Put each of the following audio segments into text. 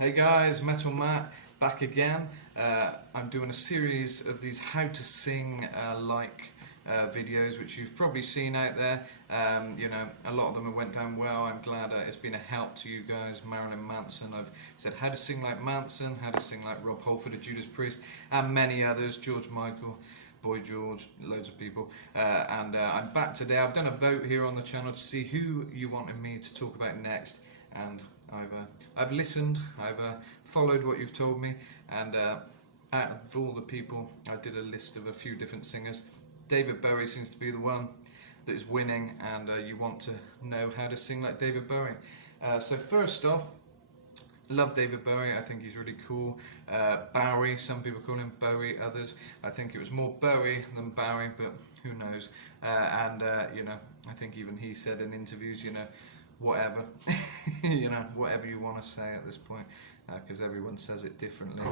Hey guys, Metal Matt back again. I'm doing a series of these how to sing videos, which you've probably seen out there. A lot of them have went down well. I'm glad it's been a help to you guys. Marilyn Manson, I've said how to sing like Manson, how to sing like Rob Halford of Judas Priest, and many others. George Michael, Boy George, loads of people. I'm back today. I've done a vote here on the channel to see who you wanted me to talk about next, and I've listened, I've followed what you've told me, and out of all the people, I did a list of a few different singers. David Bowie seems to be the one that is winning, and you want to know how to sing like David Bowie. So first off, love David Bowie. I think he's really cool. Bowie, some people call him Bowie, others I think it was more Bowie than Bowie, but who knows. I think even he said in interviews, whatever, whatever you want to say at this point, because everyone says it differently.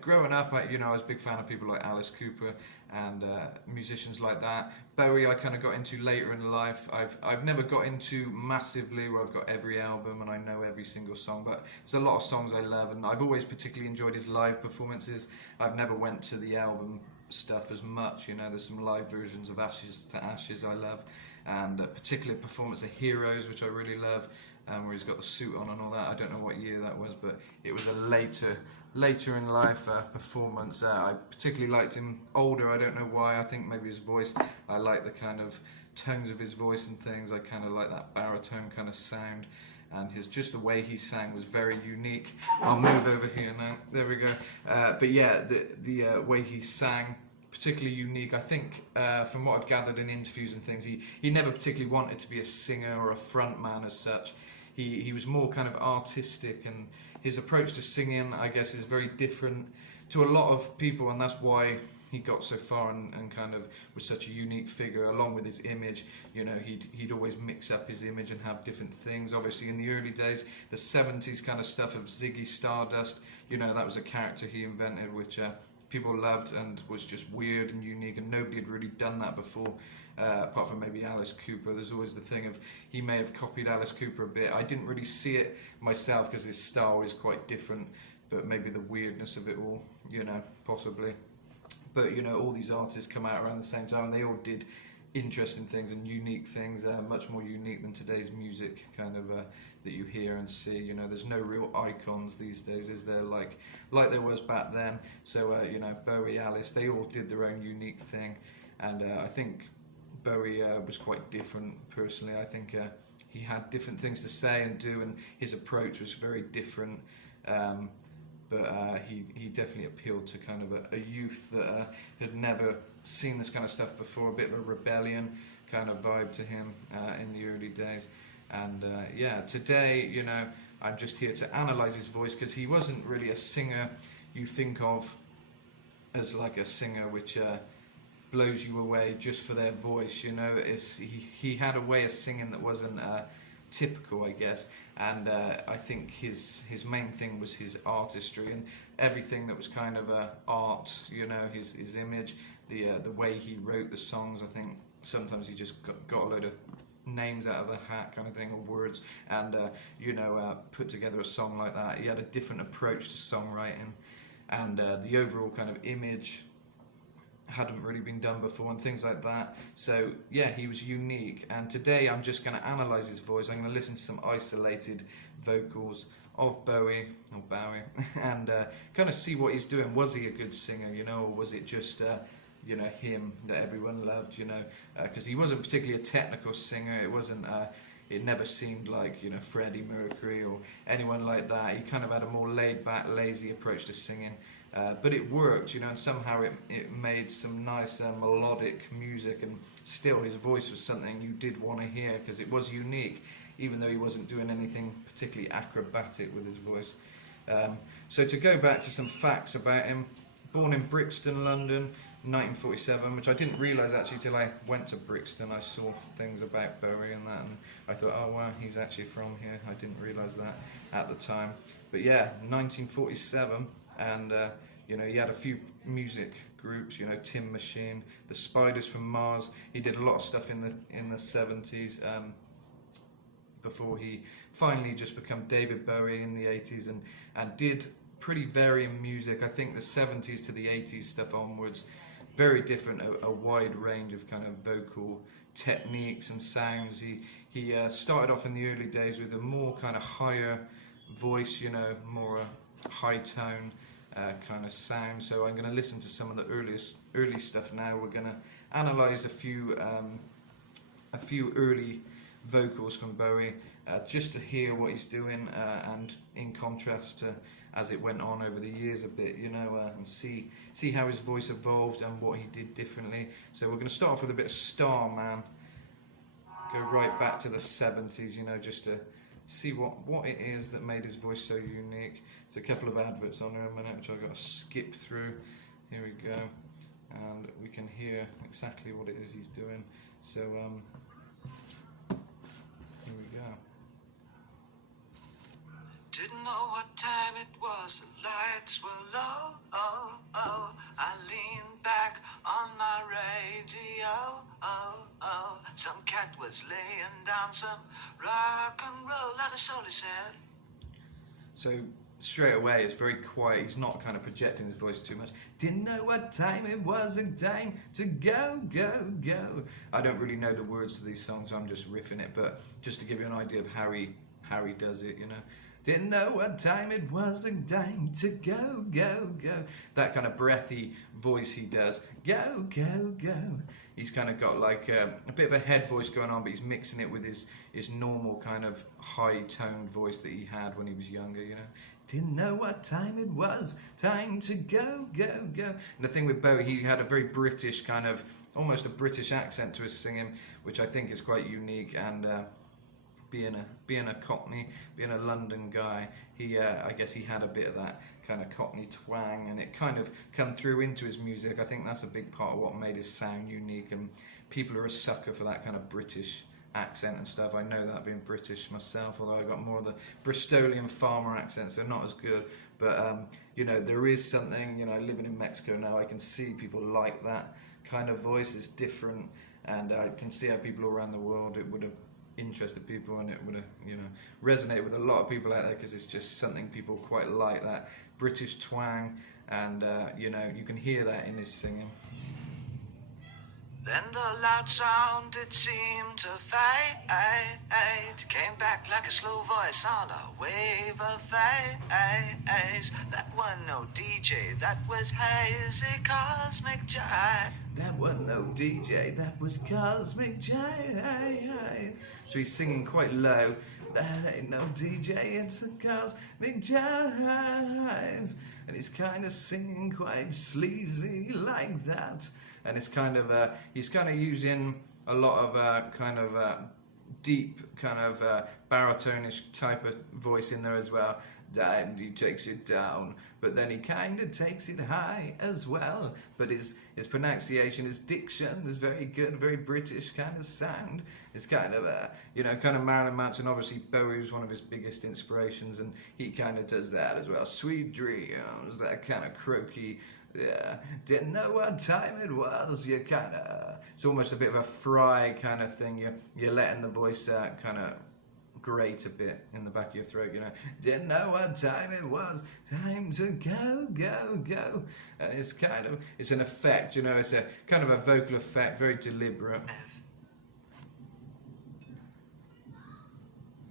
Growing up, I was a big fan of people like Alice Cooper and musicians like that. Bowie, I kind of got into later in life. I've never got into massively where I've got every album and I know every single song, but there's a lot of songs I love, and I've always particularly enjoyed his live performances. I've never went to the album stuff as much. There's some live versions of Ashes to Ashes I love, and a particular performance of Heroes, which I really love, where he's got the suit on and all that. I don't know what year that was, but it was a later in life performance. I particularly liked him older. I don't know why. I think maybe his voice, I like the kind of tones of his voice and things. I kind of like that baritone kind of sound, and just the way he sang was very unique. I'll move over here now. There we go. But yeah, the way he sang, particularly unique. I think from what I've gathered in interviews and things, he never particularly wanted to be a singer or a front man as such. He was more kind of artistic, and his approach to singing, I guess, is very different to a lot of people, and that's why he got so far and kind of was such a unique figure, along with his image. He'd always mix up his image and have different things. Obviously in the early days, the 70s kind of stuff of Ziggy Stardust, that was a character he invented, which people loved and was just weird and unique, and nobody had really done that before, apart from maybe Alice Cooper. There's always the thing of he may have copied Alice Cooper a bit. I didn't really see it myself because his style is quite different, but maybe the weirdness of it all, possibly. But all these artists come out around the same time, and they all did interesting things and unique things, much more unique than today's music kind of that you hear and see. There's no real icons these days, is there, like there was back then. So Bowie, Alice, they all did their own unique thing, and I think Bowie was quite different personally. I think he had different things to say and do, and his approach was very different. But he definitely appealed to kind of a youth that had never seen this kind of stuff before, a bit of a rebellion kind of vibe to him in the early days. And today, I'm just here to analyse his voice, because he wasn't really a singer you think of as like a singer which blows you away just for their voice. He had a way of singing that wasn't typical, I guess, and I think his main thing was his artistry and everything that was kind of art. His image, the way he wrote the songs. I think sometimes he just got a load of names out of a hat kind of thing, or words, and put together a song like that. He had a different approach to songwriting, and the overall kind of image hadn't really been done before and things like that. So yeah, he was unique, and today I'm just going to analyse his voice. I'm going to listen to some isolated vocals of Bowie, and kind of see what he's doing. Was he a good singer, or was it just him that everyone loved, because he wasn't particularly a technical singer. It wasn't it never seemed like Freddie Mercury or anyone like that. He kind of had a more laid back, lazy approach to singing, but it worked, and somehow it made some nice melodic music, and still his voice was something you did want to hear, because it was unique, even though he wasn't doing anything particularly acrobatic with his voice. So to go back to some facts about him: born in Brixton, London, 1947, which I didn't realise actually till I went to Brixton. I saw things about Bowie and that, and I thought, oh wow, he's actually from here. I didn't realise that at the time. But yeah, 1947, and he had a few music groups, Tin Machine, the Spiders from Mars. He did a lot of stuff in the 70s. before he finally just became David Bowie in the 80s, and did pretty varying music. I think the 70s to the 80s stuff onwards, very different, a wide range of kind of vocal techniques and sounds. He started off in the early days with a more kind of higher voice, you know, more a high tone kind of sound. So I'm going to listen to some of the early stuff now. We're going to analyze a few early vocals from Bowie, just to hear what he's doing, and in contrast to as it went on over the years a bit, you know, and see how his voice evolved and what he did differently. So we're going to start off with a bit of Starman, go right back to the 70s, you know, just to see what it is that made his voice so unique. There's a couple of adverts on there a minute, which I've got to skip through. Here we go, and we can hear exactly what it is he's doing. So here we go. Didn't know what time it was, the lights were low, oh, oh. I leaned back on my radio, oh, oh. Some cat was laying down some rock and roll, lot of soul, he said. So straight away it's very quiet, he's not kind of projecting his voice too much. Didn't know what time it was, a time to go, go, go. I don't really know the words to these songs, I'm just riffing it, but just to give you an idea of how he does it, you know. Didn't know what time it was, a time to go, go, go. That kind of breathy voice he does. Go, go, go. He's kind of got like a bit of a head voice going on, but he's mixing it with his normal kind of high-toned voice that he had when he was younger, you know. Didn't know what time it was, time to go, go, go. And the thing with Bowie, he had a very British kind of, almost a British accent to his singing, which I think is quite unique, and being a Cockney, being a London guy, I guess he had a bit of that kind of Cockney twang, and it kind of come through into his music. I think that's a big part of what made his sound unique, and people are a sucker for that kind of British accent and stuff. I know that being British myself, although I got more of the Bristolian farmer accent, so not as good. But you know, there is something, you know, living in Mexico now, I can see people like that kind of voice. It's different, and I can see how people all around the world, it would have interested people, and it would have, you know, resonated with a lot of people out there, because it's just something people quite like, that British twang, and you know, you can hear that in his singing. Then the loud sound, it seemed to fade, came back like a slow voice on a wave of phase. That wasn't no DJ, that was hazy cosmic jive. That wasn't no DJ, that was cosmic jive. So he's singing quite low. That ain't no DJ, it's a cosmic jive. And he's kind of singing quite sleazy like that. And it's kind of, he's kind of using a lot of kind of deep, kind of baritone-ish type of voice in there as well. And he takes it down, but then he kind of takes it high as well. But his pronunciation, his diction is very good, very British kind of sound. It's kind of, you know, kind of Marilyn Manson. Obviously, Bowie was one of his biggest inspirations, and he kind of does that as well. Sweet dreams, that kind of croaky, yeah, didn't know what time it was. You kind of, it's almost a bit of a Fry kind of thing. You're letting the voice kind of grate a bit in the back of your throat, you know. Didn't know what time it was, time to go, go, go. And it's kind of, it's an effect, you know, it's a kind of a vocal effect, very deliberate.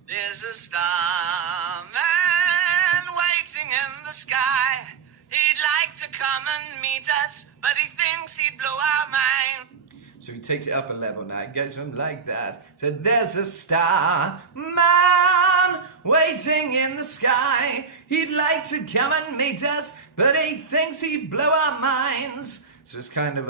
There's a starman waiting in the sky. He'd like to come and meet us, but he thinks he'd blow our mind. So he takes it up a level now, it goes from like that. So there's a star man waiting in the sky. He'd like to come and meet us, but he thinks he'd blow our minds. So it's kind of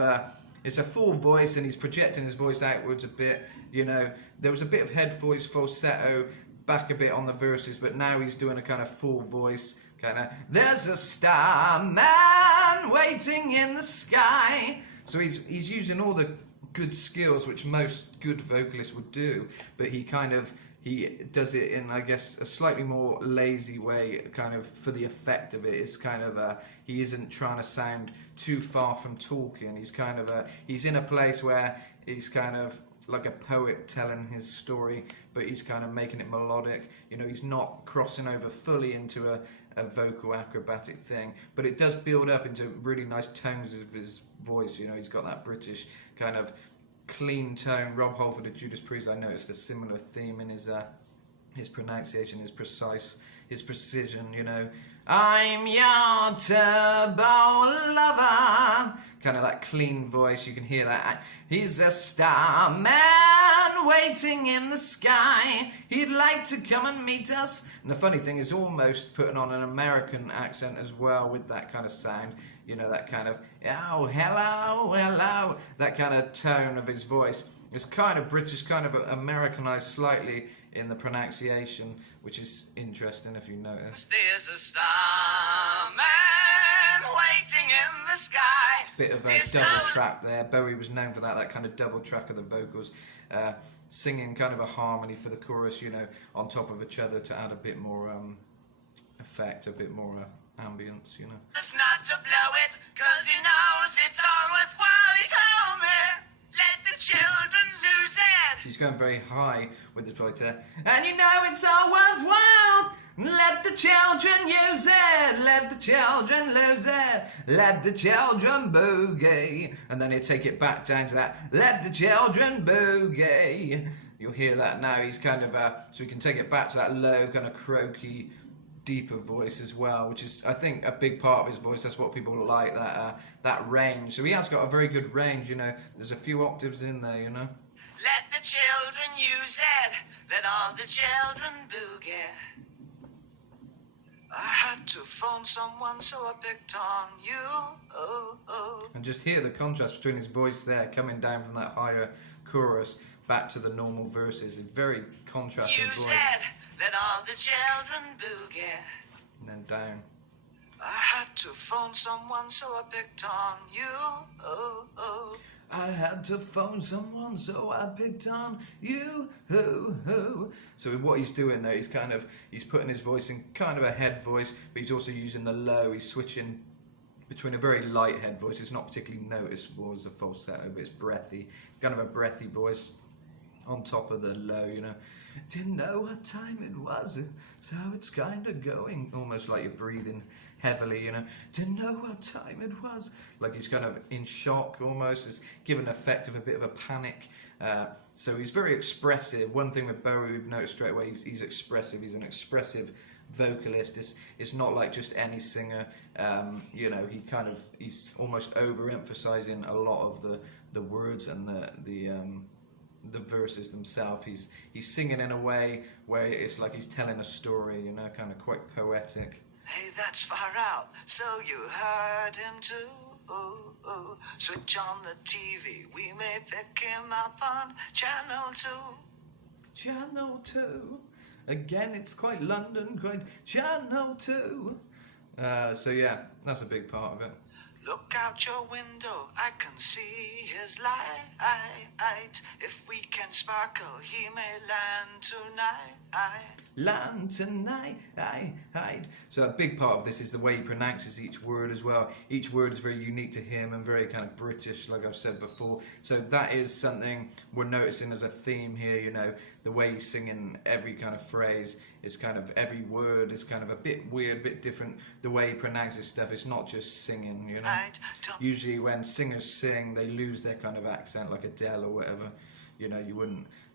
it's a full voice, and he's projecting his voice outwards a bit. You know, there was a bit of head voice falsetto back a bit on the verses, but now he's doing a kind of full voice. Kind of, there's a star man waiting in the sky. So he's using all the good skills which most good vocalists would do, but he does it in, I guess, a slightly more lazy way, kind of for the effect of it. It's kind of he isn't trying to sound too far from talking. He's kind of he's in a place where he's kind of like a poet telling his story, but he's kind of making it melodic. You know, he's not crossing over fully into a vocal acrobatic thing, but it does build up into really nice tones of his voice. You know, he's got that British kind of clean tone. Rob Halford of Judas Priest, I noticed a similar theme in his pronunciation, his precision, you know. I'm your turbo lover. Kind of that clean voice, you can hear that. He's a star man waiting in the sky. He'd like to come and meet us. And the funny thing is almost putting on an American accent as well with that kind of sound. You know, that kind of, oh, hello, hello. That kind of tone of his voice. It's kind of British, kind of Americanized slightly in the pronunciation, which is interesting if you notice. There's a star man waiting in the sky. Bit of a double track there. Bowie was known for that kind of double track of the vocals, singing kind of a harmony for the chorus, you know, on top of each other to add a bit more effect, a bit more ambience, you know. It's not to blow it, 'cause he knows it's all worthwhile. He told me, let the children lose it. She's going very high with the voice there. And you know it's all worthwhile. Let the children use it. Let the children lose it. Let the children boogie. And then he'll take it back down to that. Let the children boogie. You'll hear that now. He's kind of, so we can take it back to that low, kind of croaky, deeper voice as well, which is, I think, a big part of his voice. That's what people like, that range. So he has got a very good range, you know. There's a few octaves in there, you know. Let the children use it. Let all the children boogie. I had to phone someone, so I picked on you. Oh, oh. And just hear the contrast between his voice there coming down from that higher chorus back to the normal verses. It's very contrasting Use voice. it. Let all the children boogie. And then down. I had to phone someone, so I picked on you. Oh, oh. I had to phone someone, so I picked on you. Hoo, hoo. So what he's doing there, he's putting his voice in kind of a head voice, but he's also using the low. He's switching between a very light head voice. It's not particularly noticeable as a falsetto, but it's breathy. Kind of a breathy voice on top of the low, you know. Didn't know what time it was, so it's kind of going almost like you're breathing heavily, you know. Didn't know what time it was, like he's kind of in shock almost. It's given an effect of a bit of a panic. So he's very expressive. One thing with Bowie we've noticed straight away, he's expressive. He's an expressive vocalist. It's not like just any singer. You know, he's almost overemphasizing a lot of the words and the verses themselves. He's singing in a way where it's like he's telling a story, you know, kind of quite poetic. Hey, that's far out. So you heard him too. Ooh, ooh. Switch on the TV. We may pick him up on Channel 2. Channel 2. Again, it's quite London, quite Channel 2. So yeah, that's a big part of it. Look out your window, I can see his light. If we can sparkle, he may land tonight. Land tonight, So a big part of this is the way he pronounces each word as well. Each word is very unique to him and very kind of British, like I've said before. So that is something we're noticing as a theme here, you know. The way he's singing every kind of phrase is kind of, every word is kind of a bit weird, a bit different. The way he pronounces stuff, it's not just singing, you know. Usually when singers sing, they lose their kind of accent, like Adele or whatever. You know,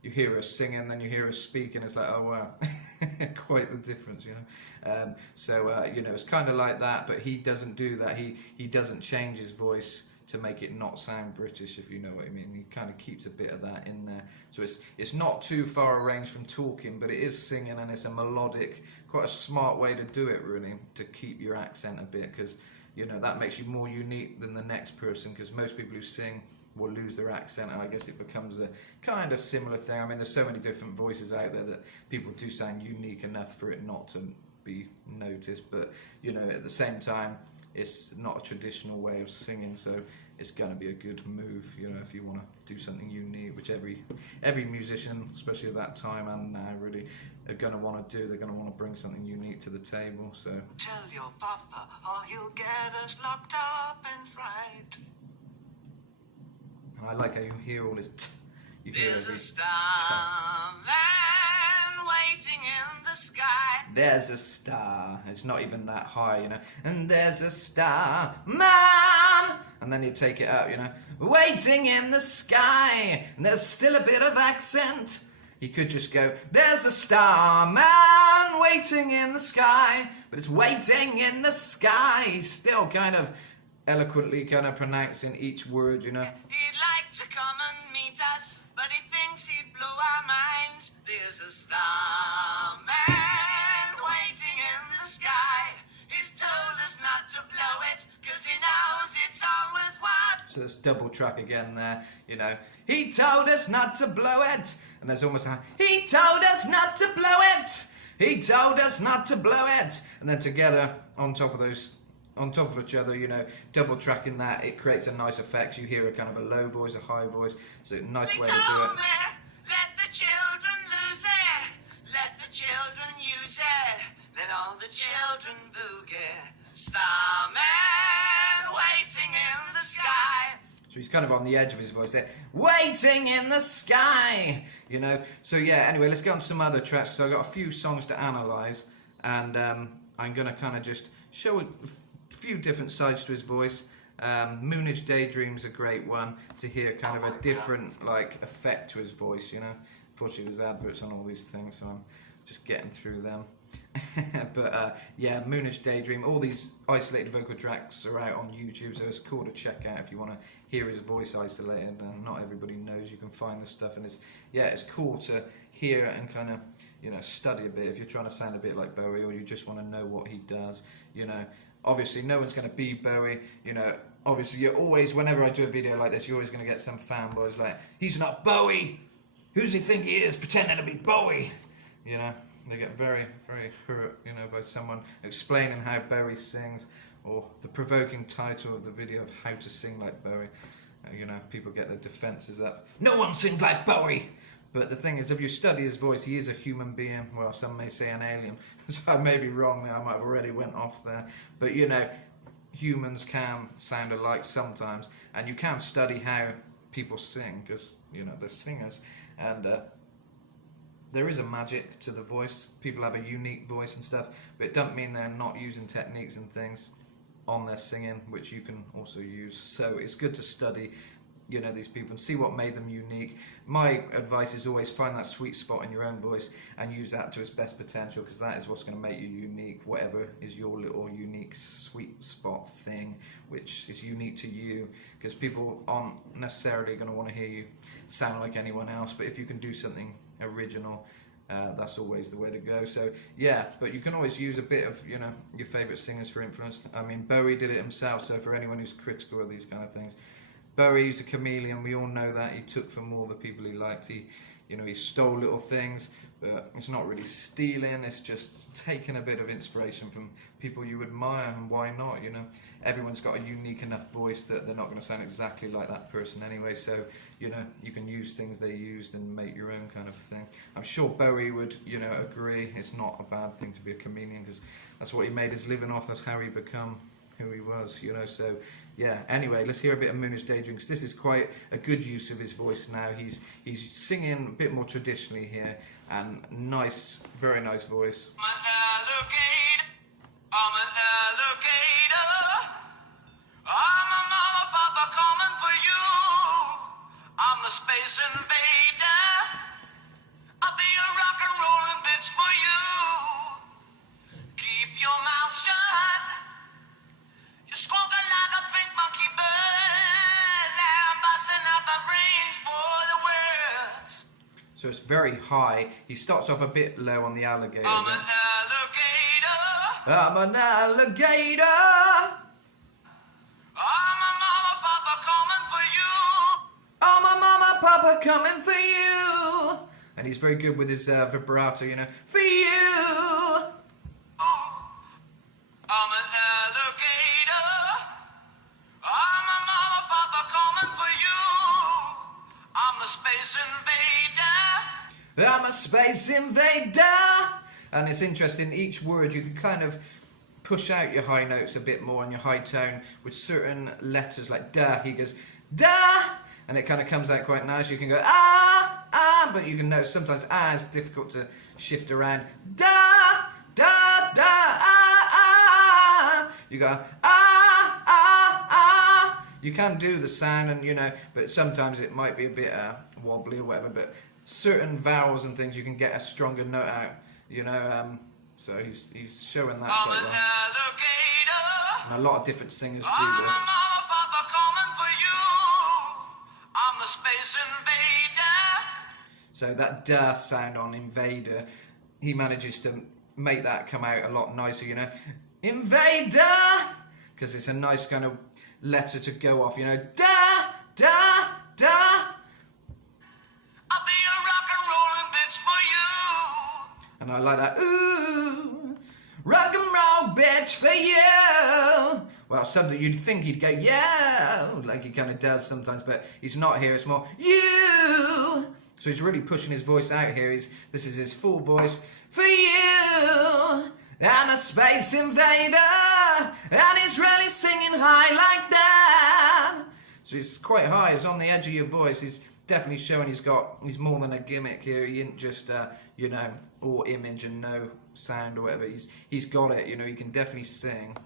you hear her singing, then you hear her speaking, it's like, oh wow, quite the difference, you know. You know, it's kind of like that, but he doesn't do that. He doesn't change his voice to make it not sound British, if you know what I mean. He kind of keeps a bit of that in there. So it's not too far arranged from talking, but it is singing, and it's a melodic, quite a smart way to do it, really, to keep your accent a bit, because, you know, that makes you more unique than the next person, because most people who sing will lose their accent, and I guess it becomes a kind of similar thing. I mean, there's so many different voices out there that people do sound unique enough for it not to be noticed, but, you know, at the same time, it's not a traditional way of singing, so it's going to be a good move, you know, if you want to do something unique, which every musician, especially at that time and now, really are going to want to do. They're going to want to bring something unique to the table. So tell your papa, or he'll get us locked up in fright. And I like how you hear all this you hear There's a the starman waiting in the sky. there's a star. It's not even that high, you know. And there's a star man. And then you take it up, you know. Waiting in the sky. And there's still a bit of accent. You could just go, there's a star man waiting in the sky. But it's waiting in the sky. He's still kind of eloquently kind of pronouncing each word, you know. He'd like to come and meet us, but he thinks he'd blow our minds. There's a starman waiting in the sky. He's told us not to blow it, cause he knows it's always what. So there's double track again there, you know. He told us not to blow it. And there's almost a, he told us not to blow it. He told us not to blow it. And then together, on top of each other, you know, double tracking that, it creates a nice effect. You hear a kind of a low voice, a high voice. It's a nice way to do it. Let the children lose it. Let the children use it. Let all the children boogie. Starman waiting in the sky. So he's kind of on the edge of his voice there. Waiting in the sky! You know, so yeah, anyway, let's get on to some other tracks. So I've got a few songs to analyse, and I'm going to kind of just show a few different sides to his voice. Moonage Daydream's a great one to hear kind of a different like effect to his voice, you know. Unfortunately there's adverts on all these things, so I'm just getting through them. But yeah, Moonage Daydream, all these isolated vocal tracks are out on YouTube, so it's cool to check out if you want to hear his voice isolated. And not everybody knows you can find this stuff, and it's cool to hear and kind of, you know, study a bit if you're trying to sound a bit like Bowie, or you just want to know what he does, you know. Obviously no one's going to be Bowie, you know. Obviously you're always, whenever I do a video like this, you're always going to get some fanboys like, he's not Bowie, who does he think he is pretending to be Bowie, you know. They get very, very hurt, you know, by someone explaining how Bowie sings, or the provoking title of the video of how to sing like Bowie. You know, people get their defences up. No one sings like Bowie! But the thing is, if you study his voice, he is a human being. Well, some may say an alien. So I may be wrong there, I might have already went off there. But, you know, humans can sound alike sometimes. And you can study how people sing, because, you know, they're singers. And there is a magic to the voice. People have a unique voice and stuff, but it doesn't mean they're not using techniques and things on their singing, which you can also use. So it's good to study, you know, these people and see what made them unique. My advice is always find that sweet spot in your own voice and use that to its best potential, because that is what's going to make you unique, whatever is your little unique sweet spot thing, which is unique to you, because people aren't necessarily going to want to hear you sound like anyone else. But if you can do something original, that's always the way to go. So yeah, but you can always use a bit of, you know, your favourite singers for influence. I mean, Bowie did it himself, so for anyone who's critical of these kind of things, Bowie's a chameleon, we all know that. He took from all the people he liked. He, you know, he stole little things, but it's not really stealing, it's just taking a bit of inspiration from people you admire, and why not, you know? Everyone's got a unique enough voice that they're not going to sound exactly like that person anyway, so, you know, you can use things they used and make your own kind of thing. I'm sure Bowie would, you know, agree it's not a bad thing to be a chameleon, because that's what he made his living off, that's how he become who he was, you know. So yeah, anyway, let's hear a bit of Moonage Daydream, because this is quite a good use of his voice now. He's singing a bit more traditionally here, and nice, very nice voice. I'm an alligator. I'm an alligator. I'm a mama papa coming for you. I'm the space invader. I'll be a rock and rolling bitch for you. Keep your mouth shut. You squawk like a pink monkey bird. I'm busting up my brains for the words. So it's very high. He starts off a bit low on the alligator. I'm an alligator. I'm an alligator. I'm a mama papa coming for you. I'm a mama papa coming for you. And he's very good with his vibrato, you know. For you. I'm an alligator. I'm a mama papa coming for you. I'm the space invader. I'm a space invader. And it's interesting, each word you can kind of push out your high notes a bit more and your high tone with certain letters, like da. He goes da, and it kind of comes out quite nice. You can go ah. but you can notice sometimes is difficult to shift around. Da, da, da, you go, you can do the sound, and you know, but sometimes it might be a bit wobbly or whatever, but certain vowels and things you can get a stronger note out, you know, so he's showing that quite well. And a lot of different singers do this. I'm the space invader. So that da sound on invader, he manages to make that come out a lot nicer, you know. Invader! Because it's a nice kind of letter to go off, you know. Da, da, da. I'll be a rock and rollin' bitch for you. And I like that. Ooh, rock and roll bitch for you. Well, something you'd think he'd go, yeah, like he kind of does sometimes, but he's not here. It's more, you. So he's really pushing his voice out here. This is his full voice. For you, I'm a space invader. And he's really singing high like that. So he's quite high. He's on the edge of your voice. He's definitely showing he's more than a gimmick here. He isn't just, you know, all image and no sound or whatever. He's got it, you know, he can definitely sing.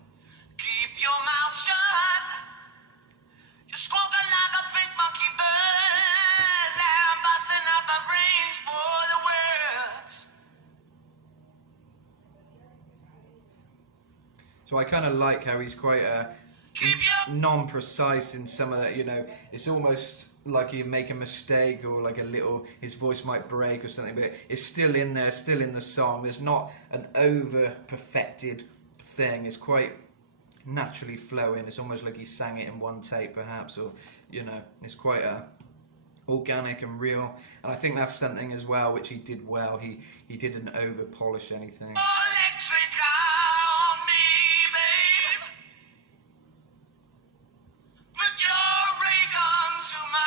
Keep your mouth shut. You're squawking like a big monkey bird. I'm busting up my brains for the words. So I kind of like how he's quite non-precise in some of that, you know. It's almost like you make a mistake or like his voice might break or something, but it's still in there, still in the song. There's not an over-perfected thing. It's quite naturally flowing. It's almost like he sang it in one take perhaps, or you know, it's quite organic and real, and I think that's something as well which he did well. He didn't over polish anything. Electric on me, babe. Put your ray gun to my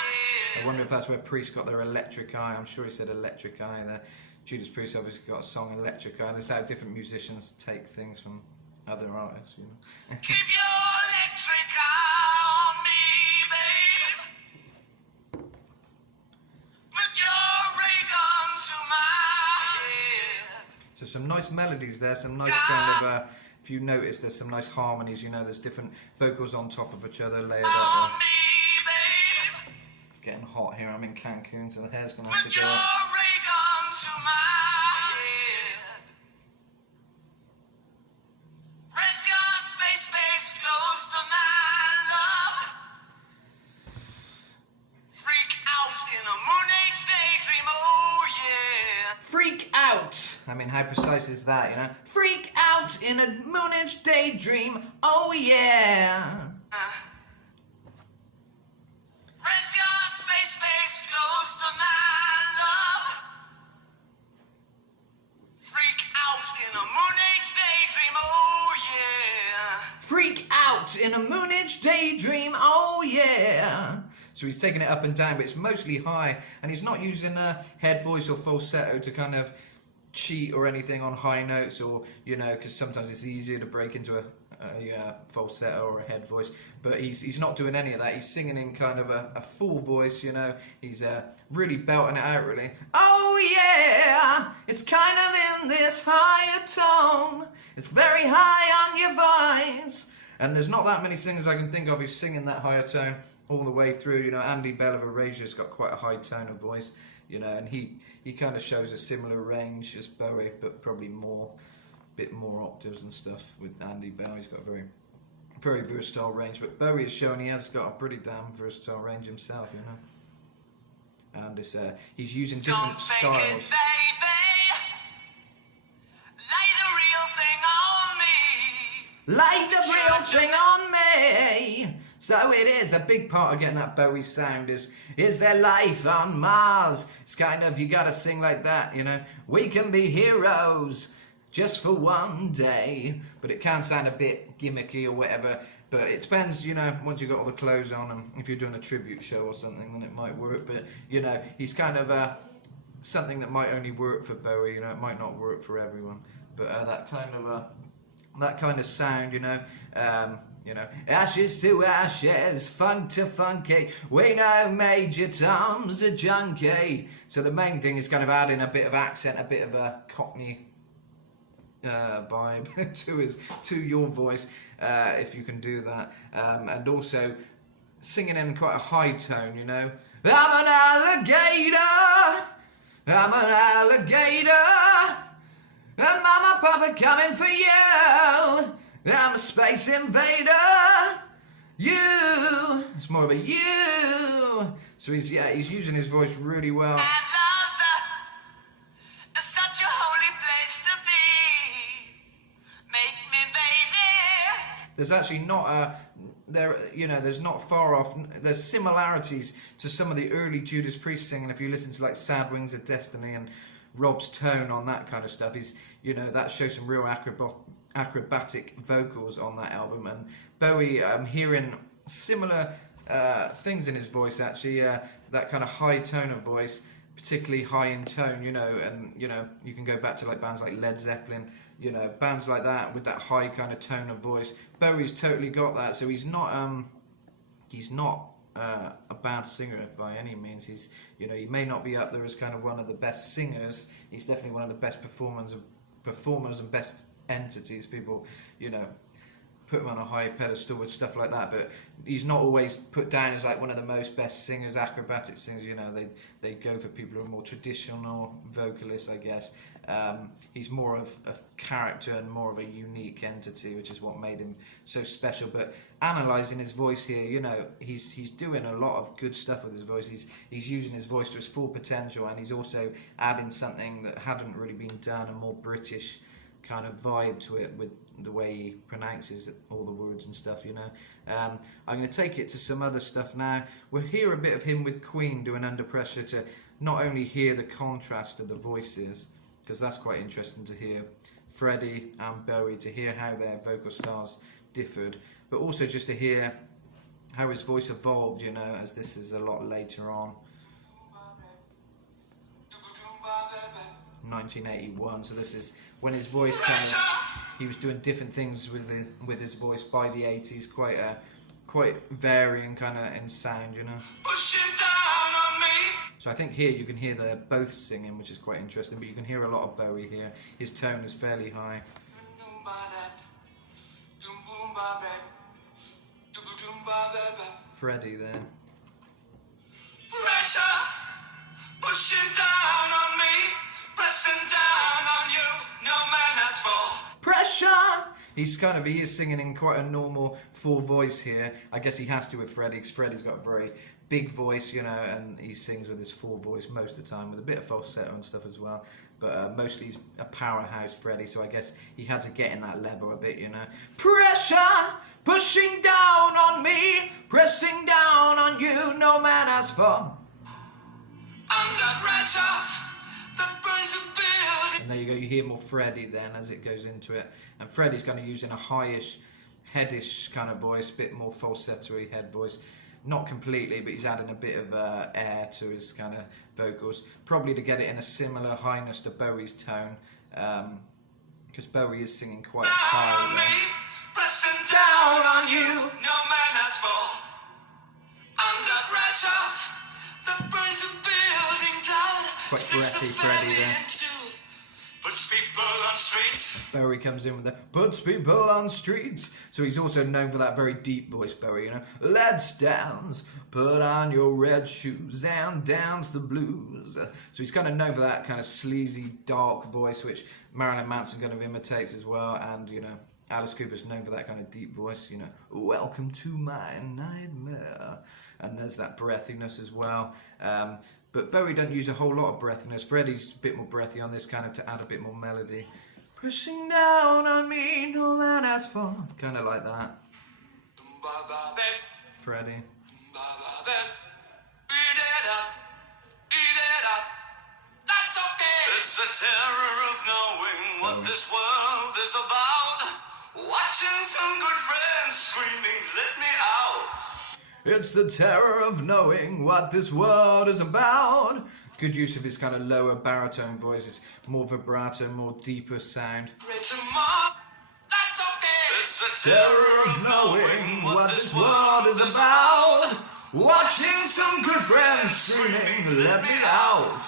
head. I wonder if that's where Priest got their electric eye. I'm sure he said electric eye there. Judas Priest obviously got a song Electric Eye. That's how different musicians take things from other artists, you know. Keep your electric eye on me, babe. Put your ray gun to my head. So some nice melodies there, some nice kind of, if you notice, there's some nice harmonies, you know, there's different vocals on top of each other layered up On there. me, babe. It's getting hot here, I'm in Cancun, so the hair's going to have Put to your go up. ray gun to my head. Press your space close to my love. Freak out in a moon age daydream, oh yeah. Freak out! I mean, how precise is that, you know? Freak out in a moonish daydream, oh yeah! Press your space close to my love. Freak out in a moon age daydream, oh yeah. Freak out in a moonish daydream, oh yeah! So he's taking it up and down, but it's mostly high, and he's not using a head voice or falsetto to kind of cheat or anything on high notes, or, you know, because sometimes it's easier to break into a falsetto or a head voice, but he's not doing any of that. He's singing in kind of a full voice, you know. He's really belting it out, really. Oh yeah, it's kind of in this higher tone. It's very high on your voice, and there's not that many singers I can think of who's singing that higher tone all the way through. You know, Andy Bell of Erasure's got quite a high tone of voice, you know, and he kind of shows a similar range as Bowie, but probably bit more octaves and stuff with Andy Bell. He's got a very, very versatile range, but Bowie has shown he has got a pretty damn versatile range himself, you know. And it's he's using different Don't fake styles. it, baby. Lay the real thing on me. Lay the real thing on me. So it is a big part of getting that Bowie sound is there life on Mars? It's kind of, you gotta sing like that, you know. We can be heroes just for one day, but it can sound a bit gimmicky or whatever, but it depends, you know, once you've got all the clothes on, and if you're doing a tribute show or something, then it might work, but, you know, he's kind of something that might only work for Bowie, you know, it might not work for everyone, but that kind of that kind of sound, you know. Ashes to ashes, funk to funky. We know Major Tom's a junkie. So the main thing is kind of adding a bit of accent, a bit of a Cockney vibe to your voice, if you can do that, and also singing in quite a high tone, you know. I'm an alligator, I'm an alligator, and Mama Papa coming for you. I'm a space invader. You. It's more of a you. So he's using his voice really well. And love is such a holy place to be. Make me, baby. There's actually not there's not far off. There's similarities to some of the early Judas Priest singing. If you listen to like Sad Wings of Destiny and Rob's tone on that kind of stuff, that shows some real acrobatic vocals on that album. And Bowie, I'm hearing similar things in his voice actually, that kind of high tone of voice, particularly high in tone, you know. And you can go back to like bands like Led Zeppelin, bands like that with that high kind of tone of voice. Bowie's totally got that, so he's not a bad singer by any means. He's he may not be up there as kind of one of the best singers. He's definitely one of the best performers and best entities. People put him on a high pedestal with stuff like that, but he's not always put down as like one of the most best singers, acrobatic singers. They go for people who are more traditional vocalists, I guess. He's more of a character and more of a unique entity, which is what made him so special. But analysing his voice here, he's doing a lot of good stuff with his voice. He's using his voice to its full potential, and he's also adding something that hadn't really been done, a more British kind of vibe to it with the way he pronounces all the words and stuff, I'm going to take it to some other stuff now. We'll hear a bit of him with Queen doing Under Pressure, to not only hear the contrast of the voices, because that's quite interesting to hear Freddie and Bowie, to hear how their vocal styles differed, but also just to hear how his voice evolved, as this is a lot later on. 1981, so this is when his voice he was doing different things with his voice by the 80s, quite varying kind of in sound, Pushing down on me. So I think here you can hear they're both singing, which is quite interesting, but you can hear a lot of Bowie here. His tone is fairly high. Freddie there. Pressure pushing down on me, pressing down on you. No man has fall. Pressure. He is singing in quite a normal full voice here. I guess he has to with Freddie, because Freddie's got a very big voice, and he sings with his full voice most of the time, with a bit of falsetto and stuff as well. But mostly he's a powerhouse, Freddie, so I guess he had to get in that level a bit, Pressure pushing down on me, pressing down on you, no man has fallen. Under pressure that burns a building. And there you go, you hear more Freddie then as it goes into it. And Freddie's kind of using a highish, headish kind of voice, a bit more falsetto-y head voice. Not completely, but he's adding a bit of air to his kind of vocals, probably to get it in a similar highness to Bowie's tone, because Bowie is singing quite high. Pressing down on you, no man has fall. Under pressure that burns a building down. Quite breathy Freddie there. Puts people on streets. Bowie comes in with the puts people on streets. So he's also known for that very deep voice, Bowie, Let's dance, put on your red shoes and dance the blues. So he's kind of known for that kind of sleazy, dark voice, which Marilyn Manson kind of imitates as well. And, Alice Cooper's known for that kind of deep voice, welcome to my nightmare. And there's that breathiness as well. But Bowie don't use a whole lot of breathiness. Freddie's a bit more breathy on this, kind of to add a bit more melody. Pushing down on me, no man has fallen. Kind of like that. Freddie. It's the terror of knowing what this world is about. Watching some good friends screaming, let me out. It's the terror of knowing what this world is about. Good use of his kind of lower baritone voice. It's more vibrato, more deeper sound. Pray tomorrow, that's It's the terror of knowing what this world is about. Watching some good friends screaming, let me out.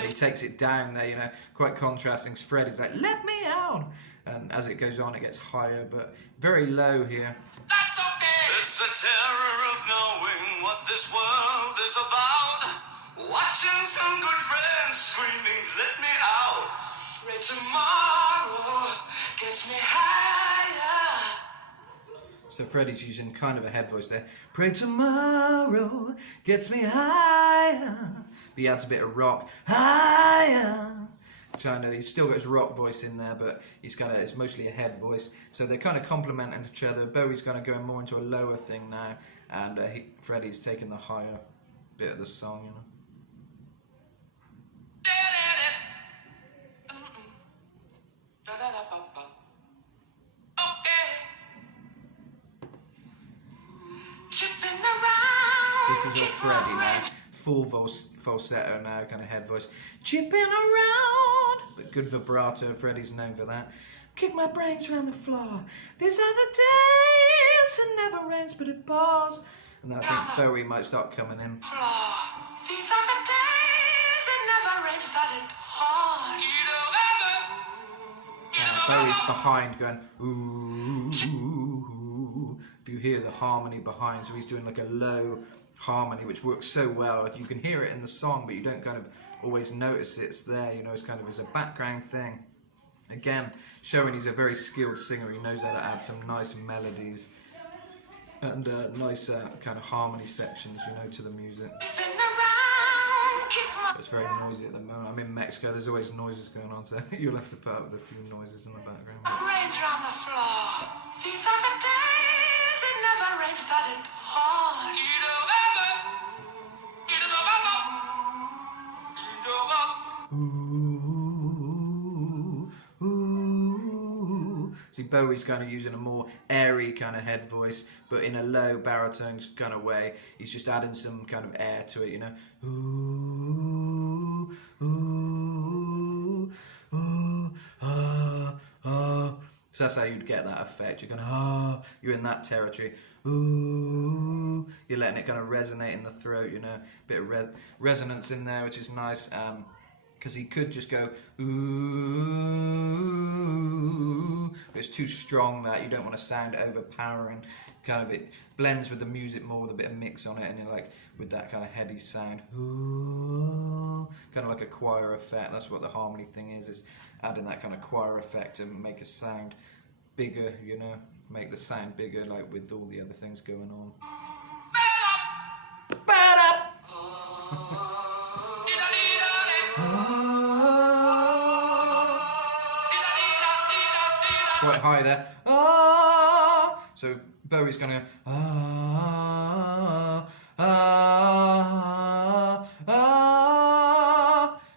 He takes it down there, you know, quite contrasting. Freddie's like, let me out. And as it goes on, it gets higher, but very low here. That's okay. It's the terror of knowing what this world is about. Watching some good friends screaming, let me out. Pray tomorrow gets me higher. So Freddie's using kind of a head voice there. Pray tomorrow gets me higher. But he adds a bit of rock. Higher. Kind of, he's still got his rock voice in there, but it's mostly a head voice. So they're kind of complementing each other. Bowie's kind of going more into a lower thing now, and Freddie's taking the higher bit of the song, you know. This is all Freddie now. Full falsetto now, kind of head voice. Chipping around. But good vibrato. Freddie's known for that. Kick my brains around the floor. These are the days. It never rains, but it pours. And then I think Bowie might start coming in. These are the days. It never rains, but it pours. Bowie's behind going, ooh, ooh, ooh. If you hear the harmony behind, so he's doing like a low harmony, which works so well. You can hear it in the song, but you don't kind of always notice it's there, you know, it's kind of as a background thing. Again, showing he's a very skilled singer. He knows how to add some nice melodies and nice kind of harmony sections, you know, to the music. It's very noisy at the moment. I'm in Mexico, there's always noises going on, so you'll have to put up with a few noises in the background. Rains around the floor. These are the days. It never rains, but it pours. Ooh, ooh. See, Bowie's kind of using a more airy kind of head voice, but in a low baritone kind of way. He's just adding some kind of air to it, you know. Ooh, ooh, ooh, ah. So that's how you'd get that effect. You're going, you're in that territory. Ooh, you're letting it kind of resonate in the throat, you know, bit of resonance in there, which is nice. Because he could just go ooh, but it's too strong that you don't want to sound overpowering. Kind of it blends with the music more with a bit of mix on it, and you're like with that kind of heady sound, ooh, kind of like a choir effect. That's what the harmony thing is adding that kind of choir effect to make a sound bigger, you know, make the sound bigger, like with all the other things going on. Quite high there. So Bowie's gonna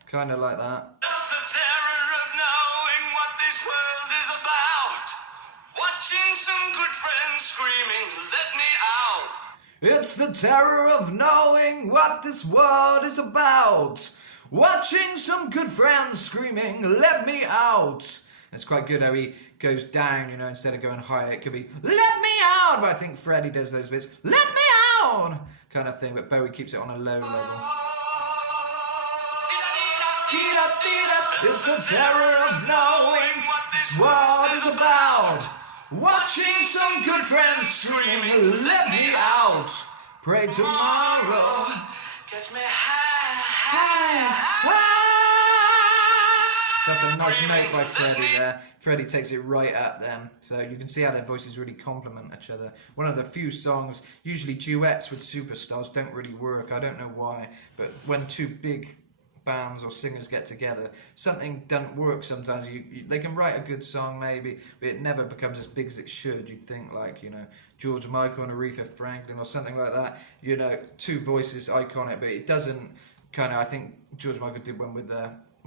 kind of like that. That's the terror of knowing what this world is about. Watching some good friends screaming, let me out. It's the terror of knowing what this world is about. Watching some good friends screaming, let me out. And it's quite good how he goes down, you know, instead of going higher. It could be, let me out. But I think Freddie does those bits, let me out, kind of thing. But Bowie keeps it on a low level. It's the terror of knowing what this world is about. Watching some good friends screaming, let me out. Pray tomorrow Gets me high. That's a nice note by Freddie there. Freddie takes it right at them. So you can see how their voices really complement each other. One of the few songs, usually duets with superstars don't really work. I don't know why. But when two big bands or singers get together, something doesn't work sometimes. They can write a good song maybe, but it never becomes as big as it should. You'd think like, you know, George Michael and Aretha Franklin or something like that. You know, two voices, iconic, but it doesn't kind of, I think George Michael did one with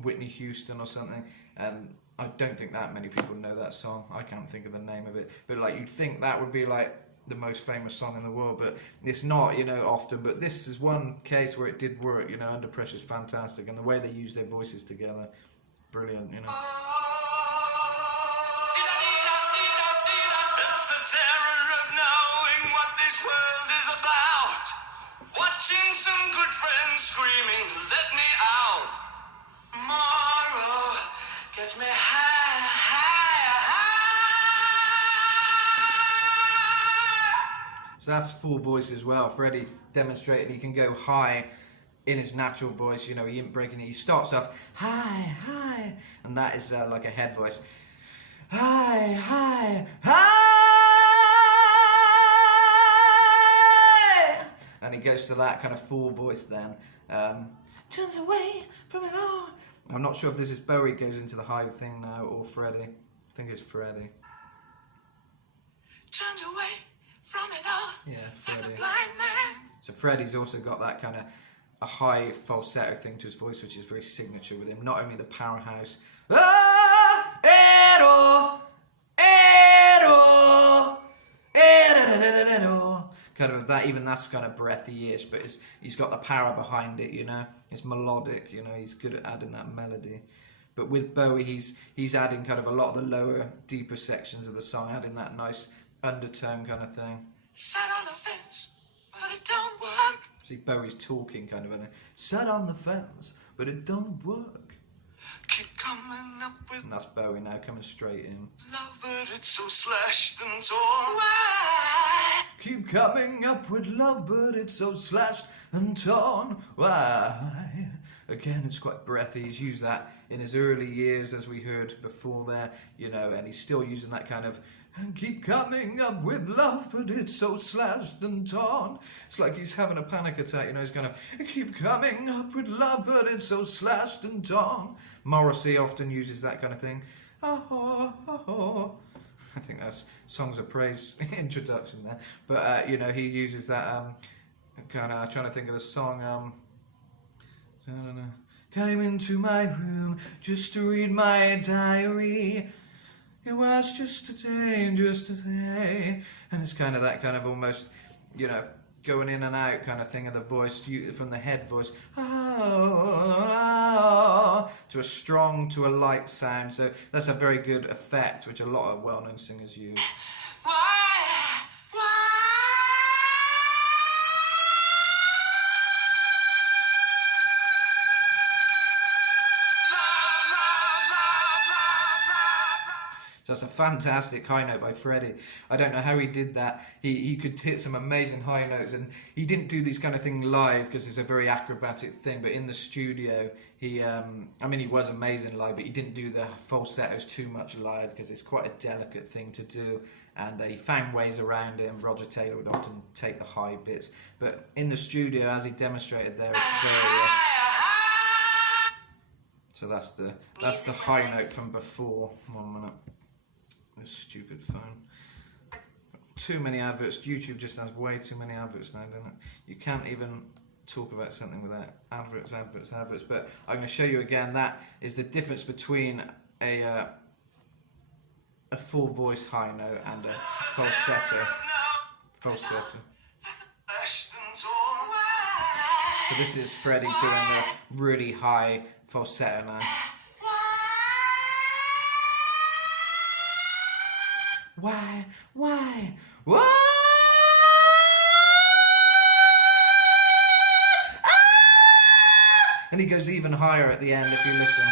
Whitney Houston or something, and I don't think that many people know that song. I can't think of the name of it, but like you'd think that would be like the most famous song in the world, but it's not, you know, often. But this is one case where it did work, you know. Under Pressure's fantastic, and the way they use their voices together, brilliant, you know. It's the terror of knowing what this world is about. Watching some good friends screaming, let me out. Tomorrow gets me high, high, high. So that's full voice as well. Freddie demonstrated he can go high in his natural voice. You know, he ain't breaking it. He starts off high, high, and that is like a head voice. High, high, high, and he goes to that kind of full voice then. Turns away from it all. I'm not sure if this is Bowie goes into the high thing now or Freddie. I think it's Freddie. Turned away from it all. Yeah, like Freddie. a blind man. So Freddie's also got that kind of a high falsetto thing to his voice, which is very signature with him. Not only the powerhouse, kind of that. Even that's kind of breathy-ish, but he's got the power behind it. You know, it's melodic. You know, he's good at adding that melody. But with Bowie, he's adding kind of a lot of the lower, deeper sections of the song, adding that nice undertone kind of thing. Sat on the fence, but it don't work. See, Bowie's talking kind of in a sat on the fence, but it don't work. Keep coming up with And that's Bowie now coming straight in. love, but it's so slashed and torn. Why? Keep coming up with love, but it's so slashed and torn. Why? Again, it's quite breathy. He's used that in his early years, as we heard before there, you know, and he's still using that kind of and keep coming up with love, but it's so slashed and torn. It's like he's having a panic attack, you know, he's going to keep coming up with love, but it's so slashed and torn. Morrissey often uses that kind of thing. Oh, oh, oh. I think that's Songs of Praise introduction there. But, you know, he uses that kind of, trying to think of the song, I don't know. Came into my room just to read my diary. It was just a day, and it's kind of that kind of almost, you know, going in and out kind of thing of the voice, from the head voice, to a strong, to a light sound. So that's a very good effect, which a lot of well-known singers use. So that's a fantastic high note by Freddie. I don't know how he did that. He could hit some amazing high notes, and he didn't do these kind of thing live because it's a very acrobatic thing. But in the studio, he was amazing live, but he didn't do the falsettos too much live because it's quite a delicate thing to do. And he found ways around it, and Roger Taylor would often take the high bits. But in the studio, as he demonstrated there, it's very. So that's the high note from before. 1 minute. This stupid phone. Too many adverts. YouTube just has way too many adverts now, doesn't it? You can't even talk about something without adverts. But I'm going to show you again. That is the difference between a full voice high note and a falsetto. So this is Freddie doing the really high falsetto now. Why? And he goes even higher at the end if you listen.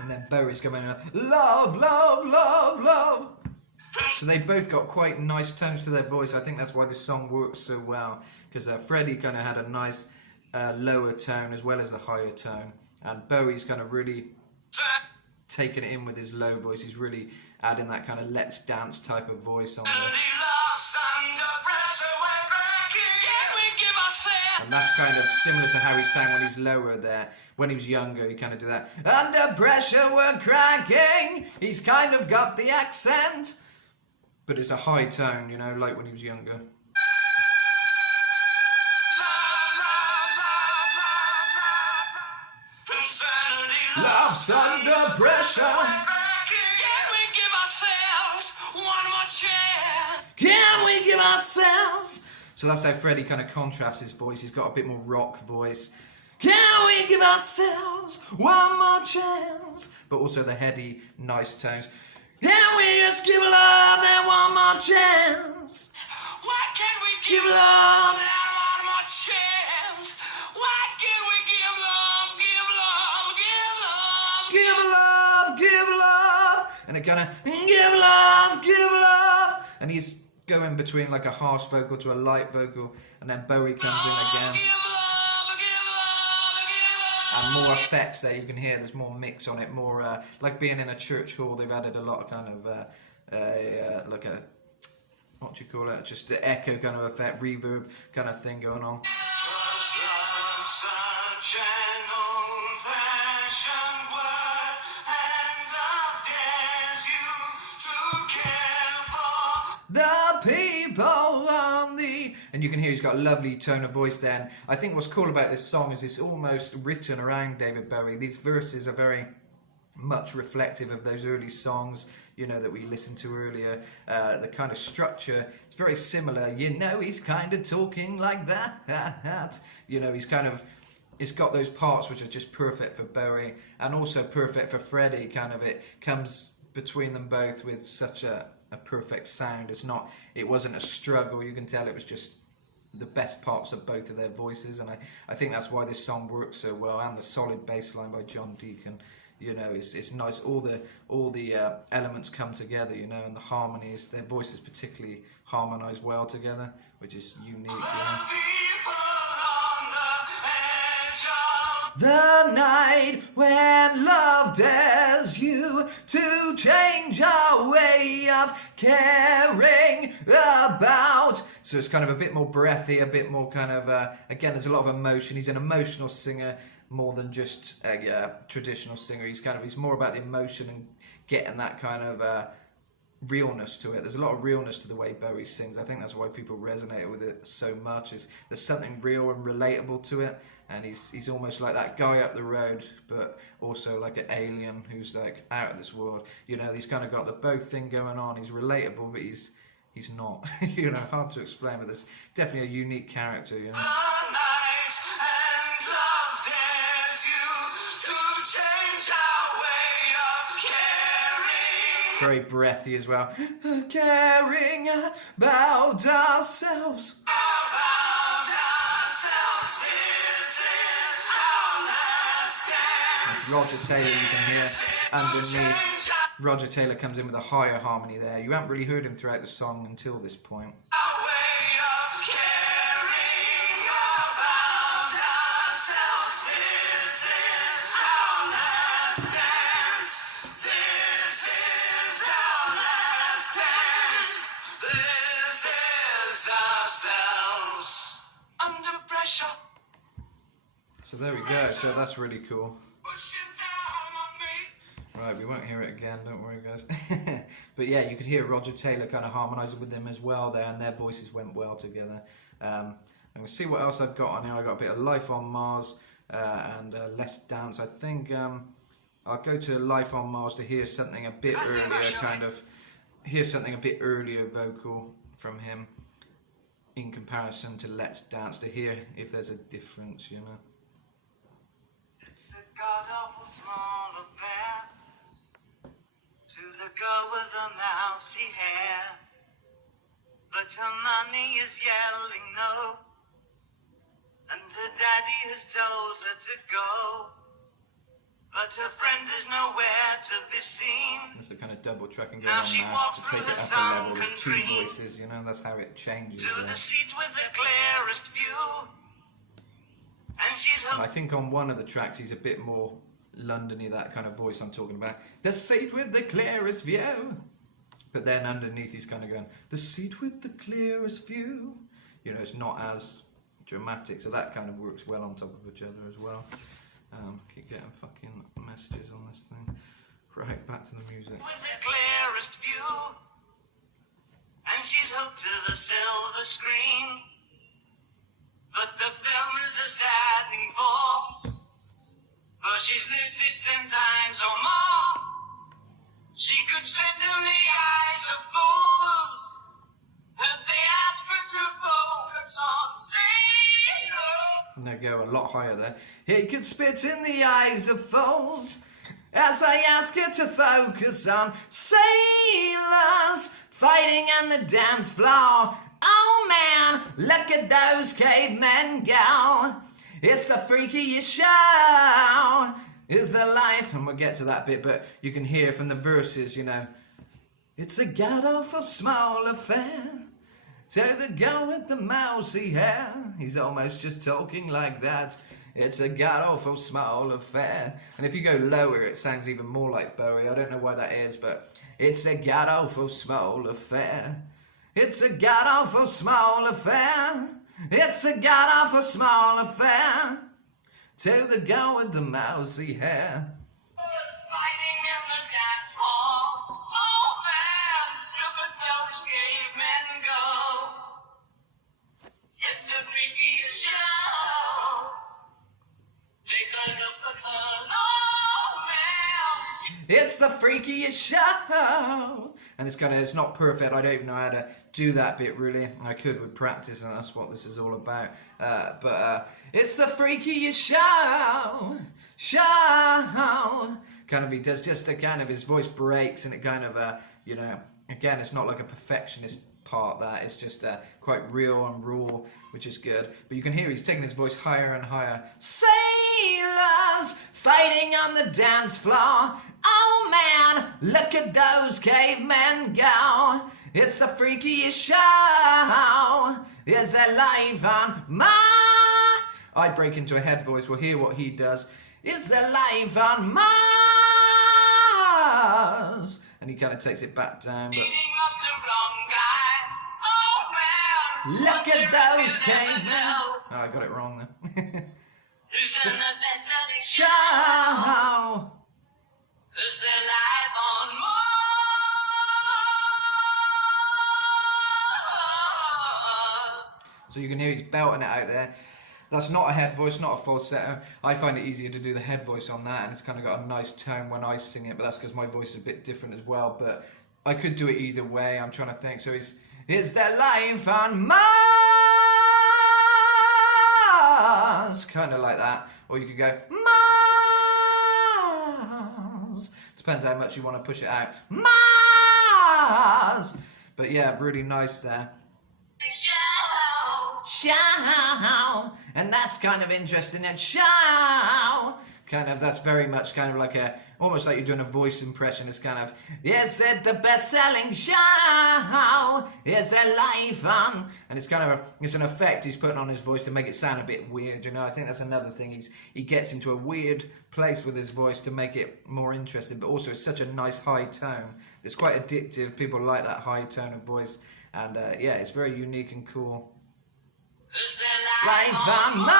And then Bowie's coming in, love, love, love, love. So they both got quite nice tones to their voice. I think that's why this song works so well, because Freddie kind of had a nice lower tone as well as the higher tone. And Bowie's kind of really taking it in with his low voice. He's really adding that kind of let's dance type of voice on there. And that's kind of similar to how he sang when he's lower there. When he was younger, he kind of did that. Under pressure, we're cracking. He's kind of got the accent. But it's a high tone, you know, like when he was younger. Love's under pressure. Can we give ourselves one more chance? Can we give ourselves? So that's how Freddie kind of contrasts his voice. He's got a bit more rock voice. Can we give ourselves one more chance? But also the heady, nice tones. Can we just give love that one more chance? Why can't we Give love. that one more chance? Why can't we give love, give love, give love? Give love, give love. And it kind of, give love, give love. And he's going between like a harsh vocal to a light vocal. And then Bowie comes in again. Give love, give love, give love. And more effects there, you can hear there's more mix on it, more like being in a church hall. They've added a lot of kind of like a, what do you call it, just the echo kind of effect, reverb kind of thing going on. Was love such an old-fashioned word, and love dares you to care for? The people on the... And you can hear he's got a lovely tone of voice there. And I think what's cool about this song is it's almost written around David Bowie. These verses are very much reflective of those early songs, you know, that we listened to earlier. The kind of structure, it's very similar. You know, he's kind of talking like that. You know, he's kind of... It's got those parts which are just perfect for Bowie and also perfect for Freddie. Kind of, it comes between them both with such a perfect sound. It wasn't a struggle. You can tell it was just the best parts of both of their voices, and I think that's why this song works so well. And the solid bass line by John Deacon, you know, it's nice. All the elements come together, you know, and the harmonies, their voices particularly harmonise well together, which is unique. You know? The night when love dares you to change our way of caring about. So it's kind of a bit more breathy, a bit more kind of, again, there's a lot of emotion. He's an emotional singer more than just a traditional singer. He's more about the emotion and getting that kind of realness to it. There's a lot of realness to the way Bowie sings. I think that's why people resonate with it so much. There's something real and relatable to it, and he's almost like that guy up the road, but also like an alien who's like out of this world. You know, he's kind of got the both thing going on. He's relatable, but he's not. You know, hard to explain, but there's definitely a unique character. You know. Very breathy as well. Caring about ourselves. That's Roger Taylor, you can hear underneath. Roger Taylor comes in with a higher harmony there. You haven't really heard him throughout the song until this point. So there we go, so that's really cool. Right, we won't hear it again, don't worry guys. But yeah, you could hear Roger Taylor kind of harmonising with them as well there, and their voices went well together. And we'll see what else I've got on here. I've got a bit of Life on Mars and Let's Dance. I think I'll go to Life on Mars to hear something a bit earlier vocal from him in comparison to Let's Dance, to hear if there's a difference, you know. It's a god-awful small affair to the girl with the mousy hair, but her mommy is yelling no, and her daddy has told her to go, but her friend is nowhere to be seen. That's the kind of double tracking going on now to take it up a level with two voices, you know, that's how it changes. To the seat with the clearest view. And she's and I think on one of the tracks he's a bit more Londony, that kind of voice I'm talking about. The seat with the clearest view. But then underneath he's kind of going, the seat with the clearest view. You know, it's not as dramatic, so that kind of works well on top of each other as well. Keep getting fucking messages on this thing. Right, back to the music. With the clearest view, and she's hooked to the silver screen, but the film is a saddening bore, for she's lived it 10 times or more. She could spit in the eyes of fools as they ask her to focus on sailor. No, go a lot higher there. He could spit in the eyes of fools as I ask her to focus on sailors fighting on the dance floor. Oh man, look at those cavemen go. It's the freakiest show. Is the life, and we'll get to that bit, but you can hear from the verses, you know, it's a god-awful small affair. So the girl with the mousy hair, he's almost just talking like that. It's a god-awful small affair. And if you go lower, it sounds even more like Bowie. I don't know why that is, but it's a god-awful small affair. It's a god-awful small affair. It's a god-awful small affair. To the girl with the mousy hair. Fighting in the dance hall. Oh man, look at those cavemen go. It's the freakiest show. Take a look at her. Oh man. It's the freakiest show. And it's not perfect. I don't even know how to do that bit really. I could with practice, and that's what this is all about. But it's the freakiest show. Kind of, he does just a kind of, his voice breaks, and it kind of, you know, again, it's not like a perfectionist part that. It's just quite real and raw, which is good. But you can hear he's taking his voice higher and higher. Sailors fighting on the dance floor. Oh man, look at those cavemen go. It's the freakiest show. Is there life on Mars? I break into a head voice. We'll hear what he does. Is there life on Mars? And he kind of takes it back down. But look at those cavemen. Oh, I got it wrong then. Show. Is there life on Mars? So you can hear he's belting it out there. That's not a head voice, not a falsetto. I find it easier to do the head voice on that, and it's kind of got a nice tone when I sing it, but that's because my voice is a bit different as well. But I could do it either way. I'm trying to think. So is there life on Mars? Kind of like that. Or you could go Mars. Depends how much you want to push it out. Mars! But yeah, really nice there. Show! And that's kind of interesting. And show! Kind of, that's very much kind of like a, almost like you're doing a voice impression. It's kind of, is it the best-selling show? Is there life on? And it's kind of, it's an effect he's putting on his voice to make it sound a bit weird, you know. I think that's another thing. He gets into a weird place with his voice to make it more interesting, but also it's such a nice high tone. It's quite addictive. People like that high tone of voice. And yeah, it's very unique and cool. Is there Life on Mars.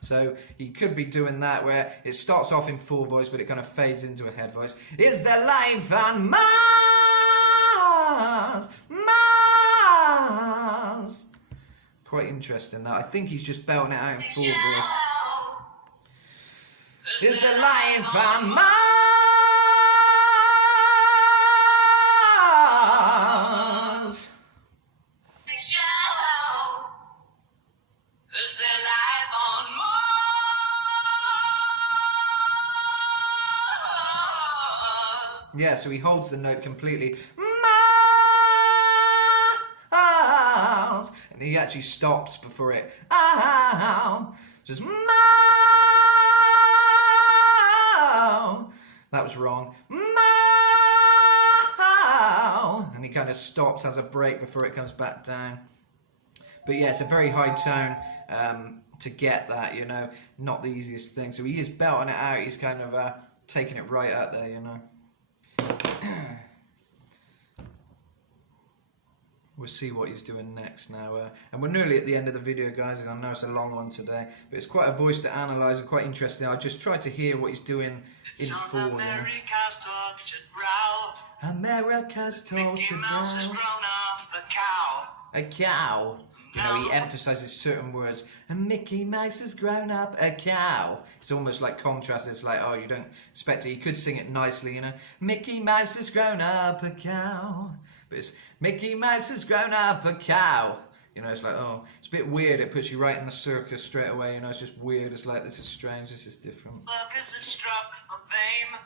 So he could be doing that where it starts off in full voice, but it kind of fades into a head voice. Is there life on Mars? Mars. Quite interesting that. I think he's just belting it out in full voice. Is there life on Mars? Yeah, so he holds the note completely. Mars! And he actually stops before it. Just Mars! That was wrong. Mars! And he kind of stops, has a break before it comes back down. But yeah, it's a very high tone to get that, you know. Not the easiest thing. So he is belting it out. He's kind of taking it right out there, you know. We'll see what he's doing next now. And we're nearly at the end of the video, guys, and I know it's a long one today, but it's quite a voice to analyse and quite interesting. I just tried to hear what he's doing in full. America's tortured brow. America's tortured Mickey Mouse has brow. grown off a cow. A cow. You know, he emphasises certain words. And Mickey Mouse has grown up a cow. It's almost like contrast. It's like, oh, you don't expect it. He could sing it nicely, you know. Mickey Mouse has grown up a cow. But it's Mickey Mouse has grown up a cow. You know, it's like, oh, it's a bit weird. It puts you right in the circus straight away. You know, it's just weird. It's like, this is strange. This is different. Circus is struck a fame.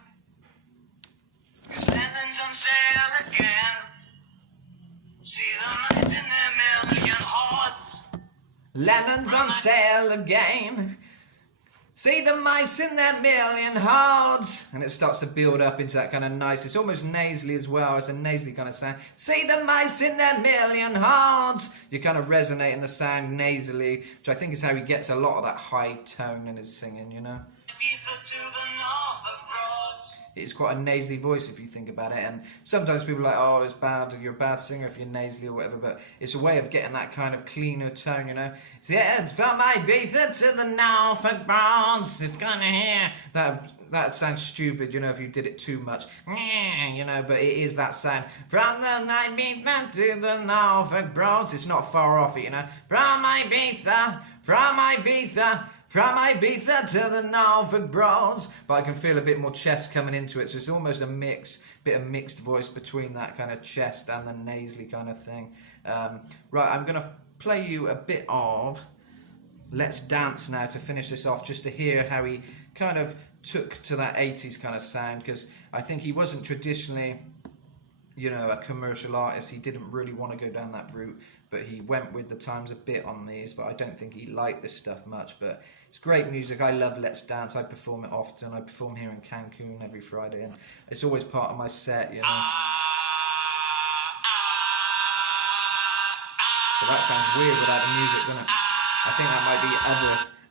'Cause London's on sale again. See the mice in their million hordes. London's on sale again. See the mice in their million hordes. And it starts to build up into that kind of nice, it's almost nasally as well. It's a nasally kind of sound. See the mice in their million hordes. You kind of resonate in the sound nasally, which I think is how he gets a lot of that high tone in his singing, you know. To the north of Rhodes. It's quite a nasally voice if you think about it, and sometimes people are like, oh, it's bad, you're a bad singer if you're nasally or whatever, but it's a way of getting that kind of cleaner tone, you know. Yeah, it's from Ibiza to the Norfolk Broads. It's gonna hear that sounds stupid, you know, if you did it too much, you know, but it is that sound. From the Ibiza to the Norfolk Broads. It's not far off it, you know. From Ibiza to the Norfolk Broads. But I can feel a bit more chest coming into it, so it's almost a bit of mixed voice between that kind of chest and the nasally kind of thing. Right, I'm going to play you a bit of Let's Dance now to finish this off, just to hear how he kind of took to that 80s kind of sound, because I think he wasn't traditionally, you know, a commercial artist. He didn't really want to go down that route, but he went with the times a bit on these, but I don't think he liked this stuff much. But it's great music. I love Let's Dance. I perform it often. I perform here in Cancun every Friday, and it's always part of my set, you know. So that sounds weird without the music, doesn't it? I think that might be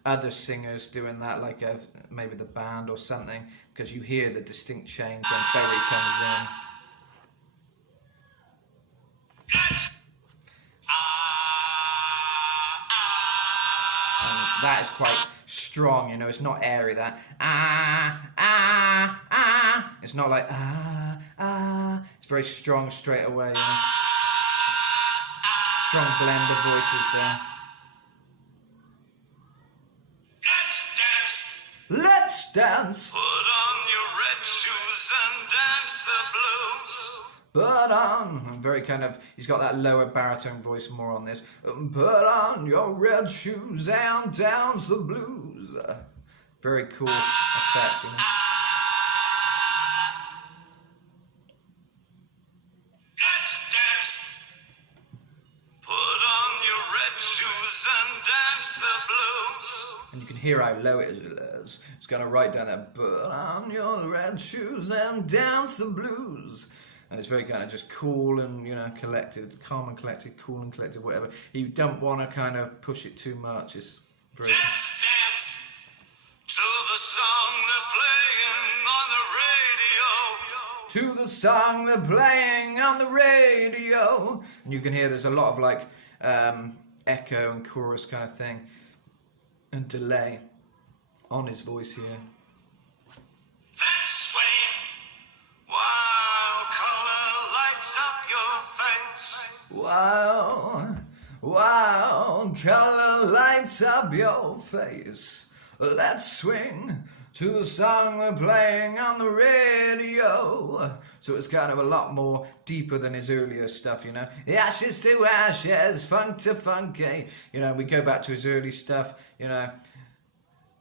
other singers doing that, like maybe the band or something, because you hear the distinct change when Bowie comes in. And that is quite strong, you know, it's not airy, that it's not like it's very strong straight away, you know? Strong blend of voices there. Let's dance. Put on your red shoes and dance the blues. Put on, very kind of, he's got that lower baritone voice more on this. Put on your red shoes and dance the blues. Very cool effect, you know. Let's dance. Put on your red shoes and dance the blues. And you can hear how low it is. It's going to write down there, put on your red shoes and dance the blues. And it's very kind of just cool and, you know, collected, calm and collected, cool and collected, whatever. You don't want to kind of push it too much. It's very... Let's dance to the song they're playing on the radio. To the song they're playing on the radio. And you can hear there's a lot of like echo and chorus kind of thing and delay on his voice here. Let's swing while color lights up your face. Wow, wow, color lights up your face. Let's swing to the song they're playing on the radio. So it's kind of a lot more deeper than his earlier stuff, you know. Ashes to ashes, funk to funky. You know, we go back to his early stuff, you know.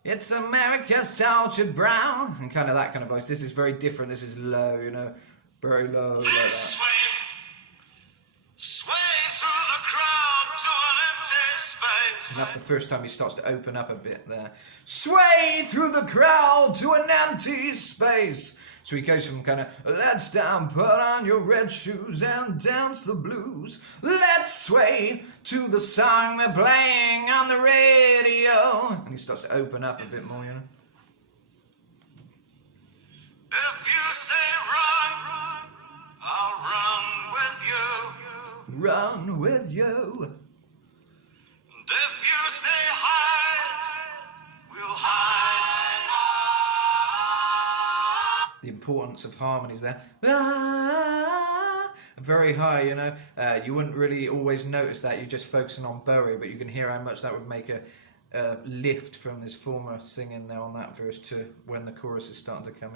It's America's Soldier Brown. And kind of that kind of voice. This is very different. This is low, you know. Very low, like that. Sway through the crowd to an empty space. And that's the first time he starts to open up a bit there. Sway through the crowd to an empty space. So he goes from kind of, let's down, put on your red shoes and dance the blues. Let's sway to the song they're playing on the radio. And he starts to open up a bit more, you know. If you say run, I'll run with you. Run with you. And if you say hide, we'll hide. The importance of harmonies there. very high, you know. You wouldn't really always notice that, you're just focusing on Bowie, but you can hear how much that would make a lift from this former singing there on that verse to when the chorus is starting to come in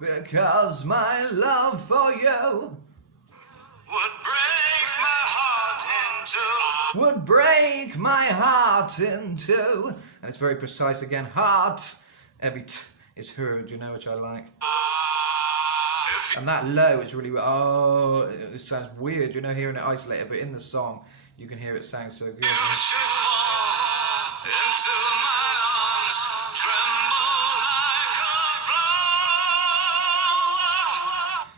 there. Because my love for you would break my heart into, and it's very precise again, heart, every t is heard, you know, which I like. And that low is really, oh, it sounds weird, you know, hearing it isolated, but in the song you can hear it sound so good.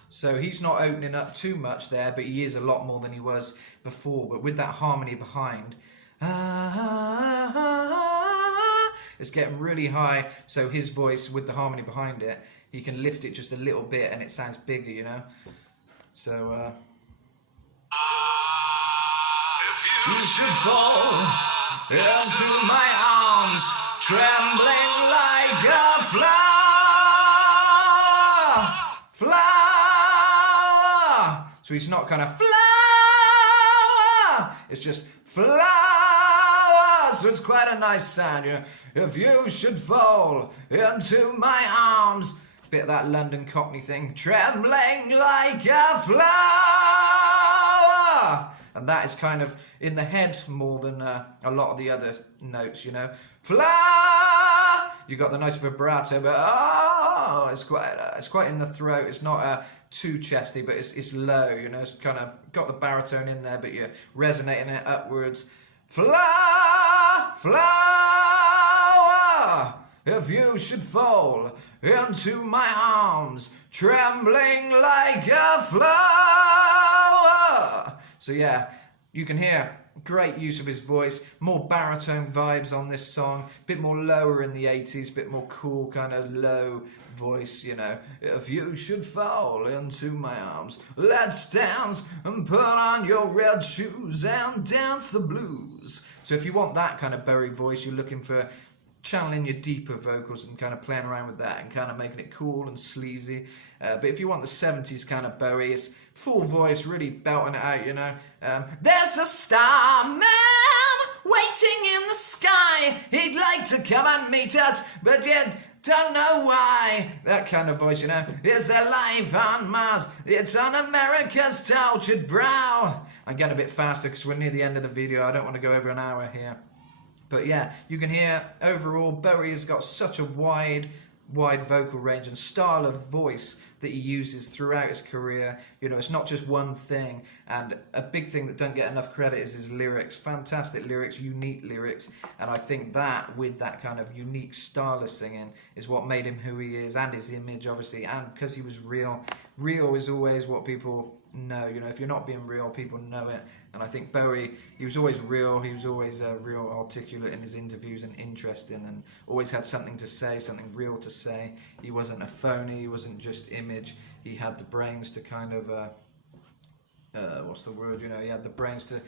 So he's not opening up too much there, but he is a lot more than he was before. But with that harmony behind, it's getting really high. So his voice with the harmony behind it, he can lift it just a little bit and it sounds bigger, you know. So you should fall into my arms, trembling like a flower. So he's not kind of flower, it's just flower. So it's quite a nice sound, you know. If you should fall into my arms, bit of that London Cockney thing, trembling like a flower. And that is kind of in the head more than a lot of the other notes, you know. Flower, you got the nice vibrato, but oh, it's quite in the throat. It's not too chesty, but it's low, you know. It's kind of got the baritone in there, but you're resonating it upwards. Flower, if you should fall into my arms, trembling like a flower. So yeah, you can hear great use of his voice, more baritone vibes on this song, bit more lower in the 80s, bit more cool kind of low voice, you know. If you should fall into my arms, let's dance and put on your red shoes and dance the blues. So if you want that kind of Bowie voice, you're looking for channeling your deeper vocals and kind of playing around with that and kind of making it cool and sleazy. But if you want the 70s kind of Bowie, it's full voice, really belting it out, you know. There's a starman waiting in the sky. He'd like to come and meet us, but yet don't know why. That kind of voice, you know. Is there life on Mars? It's on America's tortured brow. I'm getting a bit faster because we're near the end of the video. I don't want to go over an hour here. But yeah, you can hear overall Bowie has got such a wide vocal range and style of voice that he uses throughout his career. You know, it's not just one thing. And a big thing that don't get enough credit is his lyrics. Fantastic lyrics, unique lyrics. And I think that with that kind of unique style of singing is what made him who he is, and his image obviously, and because he was real. Real is always what people know, you know. If you're not being real, people know it. And I think Bowie, he was always real. He was always real articulate in his interviews and interesting, and always had something to say, something real to say. He wasn't a phony, he wasn't just image. He had the brains to kind of what's the word, you know, he had the brains to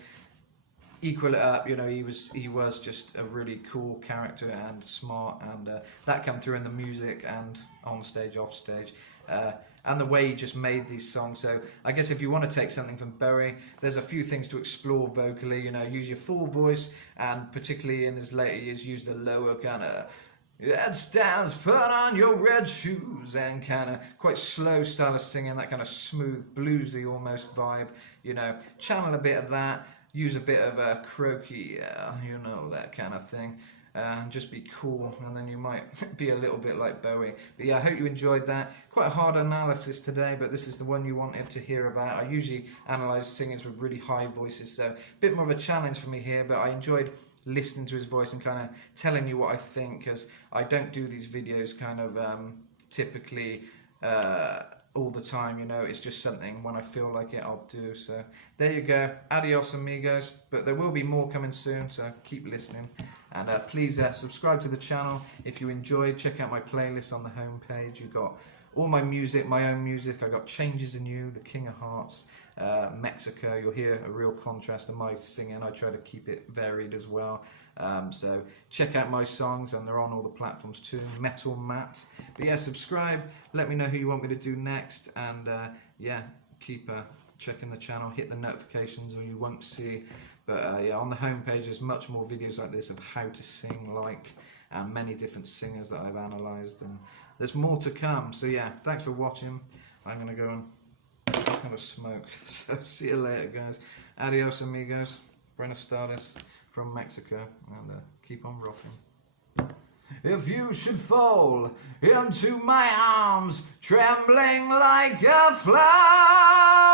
equal it up, you know. He was just a really cool character and smart, and that came through in the music and on stage, off stage, and the way he just made these songs. So I guess if you want to take something from Bowie, there's a few things to explore vocally, you know. Use your full voice, and particularly in his later years, use the lower kind of that stands, put on your red shoes, and kind of quite slow style of singing, that kind of smooth bluesy almost vibe, you know. Channel a bit of that, use a bit of a croaky, you know, that kind of thing, and just be cool, and then you might be a little bit like Bowie. But yeah, I hope you enjoyed that. Quite a hard analysis today, but this is the one you wanted to hear about. I usually analyse singers with really high voices, so a bit more of a challenge for me here, but I enjoyed listening to his voice and kind of telling you what I think, because I don't do these videos kind of typically all the time, you know. It's just something when I feel like it, I'll do. So there you go, adios amigos, but there will be more coming soon, so keep listening. And please subscribe to the channel if you enjoyed. Check out my playlist on the home page. You've got all my music, my own music. I got Changes in You, The King of Hearts, Mexico. You'll hear a real contrast in my singing. I try to keep it varied as well. So check out my songs, and they're on all the platforms too. Metal Matt. But yeah, subscribe. Let me know who you want me to do next, and yeah, keep checking the channel. Hit the notifications, or you won't see. But yeah, on the homepage there's much more videos like this of how to sing like, and many different singers that I've analysed, and there's more to come. So yeah, thanks for watching. I'm gonna go and have a smoke. So see you later, guys. Adios, amigos. Buenos Tardes from Mexico, and keep on rocking. If you should fall into my arms, trembling like a flower,